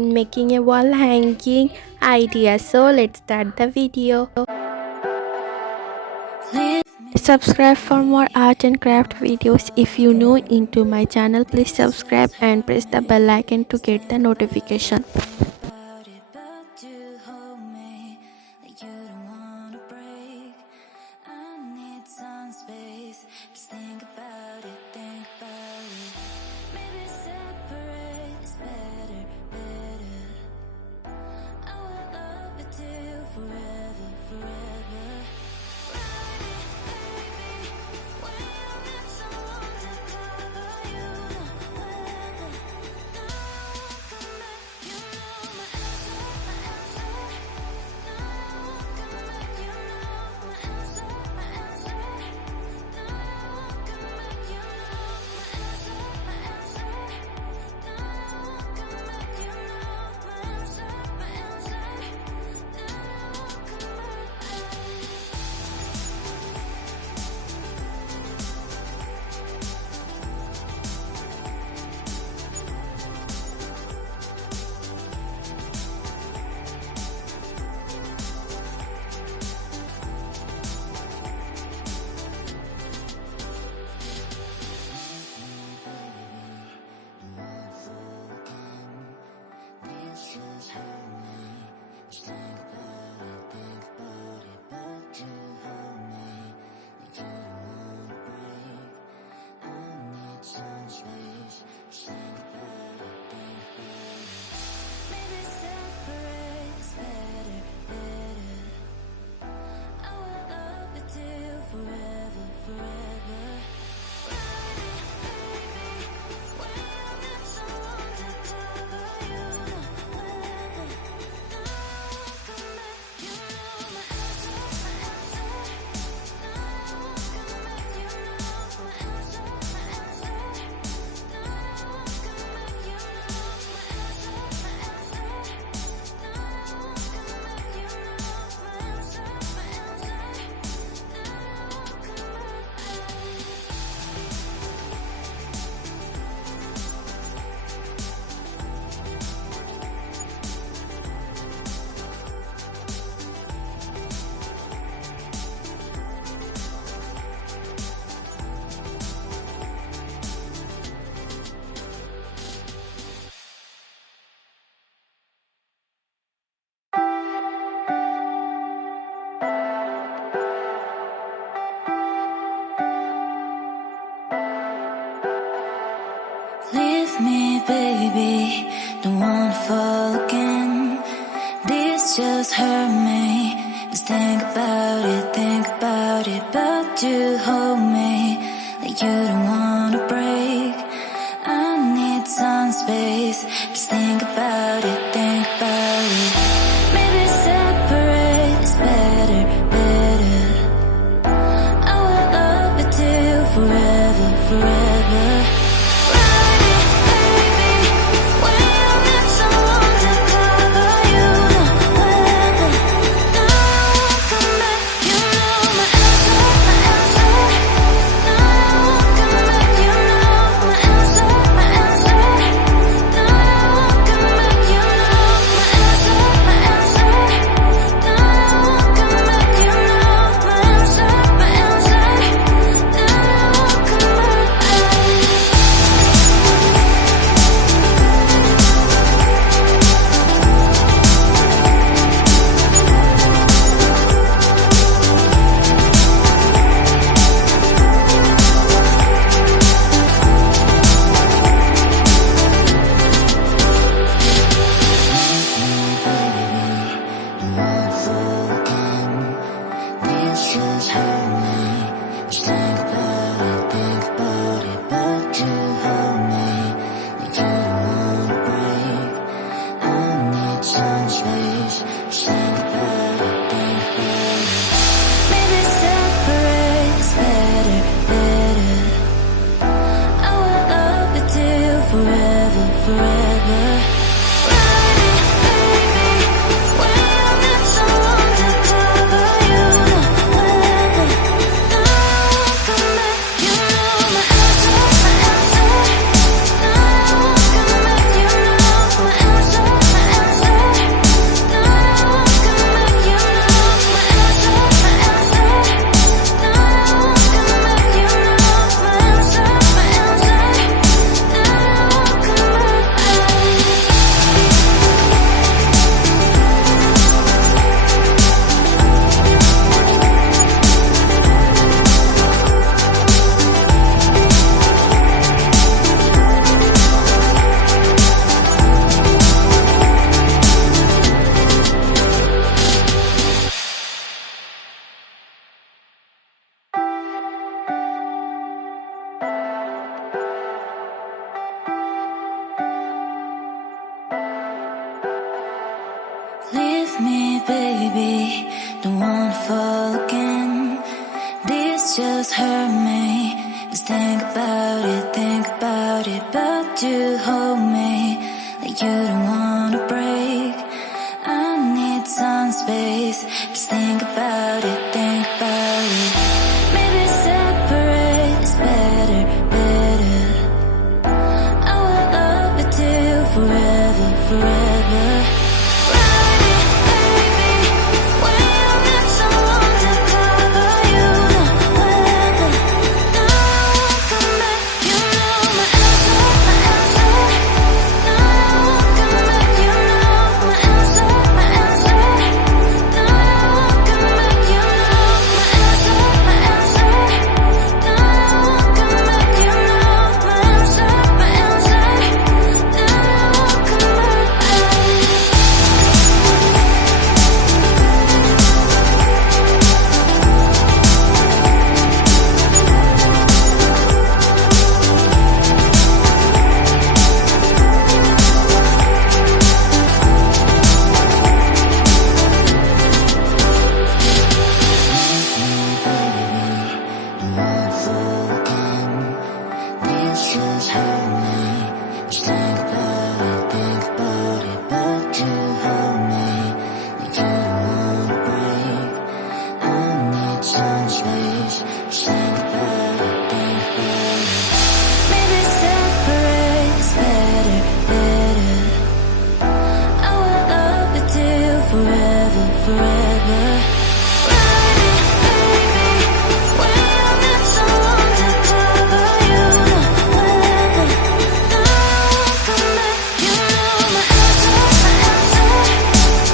I'm making a wall hanging idea, so let's start the video. Subscribe for more art and craft videos. If you new into my channel, please subscribe and press the bell icon to get the notification. Leave me, baby, don't wanna fall again. This just hurt me. Just think about it, but you hold me like you don't wanna break. I need some space. Just think about it, Maybe separate is better, better. I will love you till forever, forever. Come back. baby, don't wanna fall again. This just hurt me. Just think about it, but you hold me like you don't wanna break. I need some space. Just think about it, think about it. Maybe separate is better, better. I will love you till forever, forever. Ride it, baby, when you need someone to cover you. The weather, now I won't come back. You know my answer, my answer. Now I won't come back. You know my answer, my answer. Now I won't come back. You know my answer, my answer. Now I won't come back. You know my answer, my answer. Now I won't come back. This just hurt me. Just think about it, but you hold me like you don't wanna break. I need some space. Just think about it. Maybe separate is better, better. I will love you till forever, forever. Ride it, baby, when you need someone to cover you. The weather, now I won't come back. You know my answer, my answer.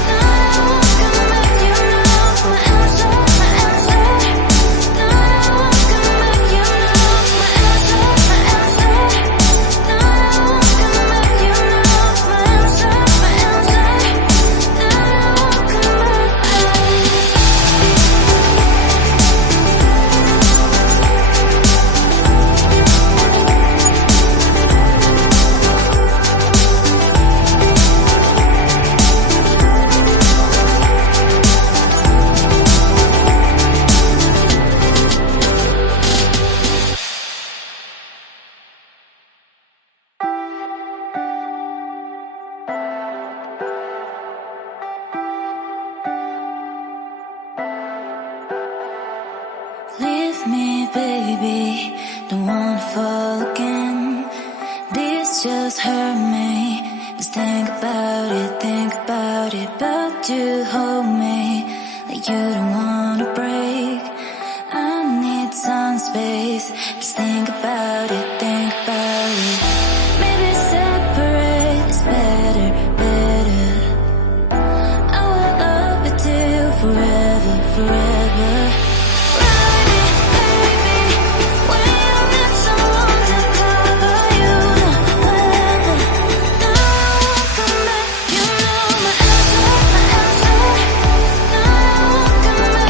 Now I won't come back. You know my answer, my answer. Now I won't come back. You know my answer, my answer. Now I won't come back. You know my answer, my answer. Now I won't come back. Leave me, baby, don't wanna fall again. This just hurt me. Just think about it, but you hold me like you don't wanna break. I need some space. Just think about it, think about it. Maybe separate is better, better. I will love you till forever, forever. Ride it, baby, when you need someone to cover you. The weather, now I won't come back. You know my answer, my answer. Now I won't come back.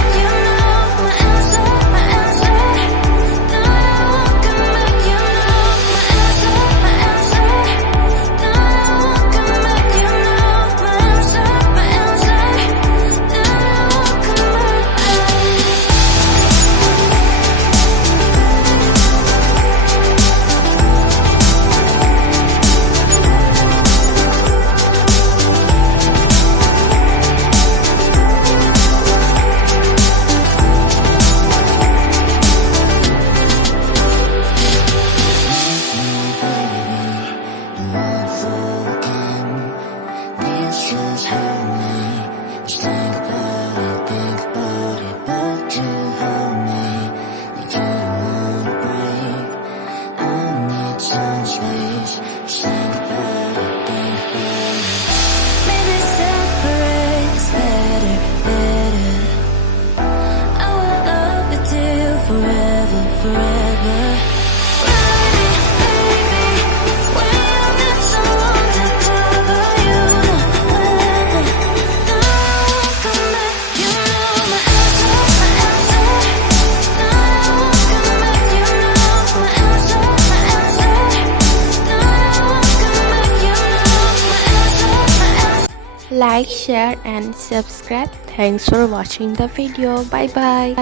like, share and subscribe. Thanks for watching the video. Bye bye.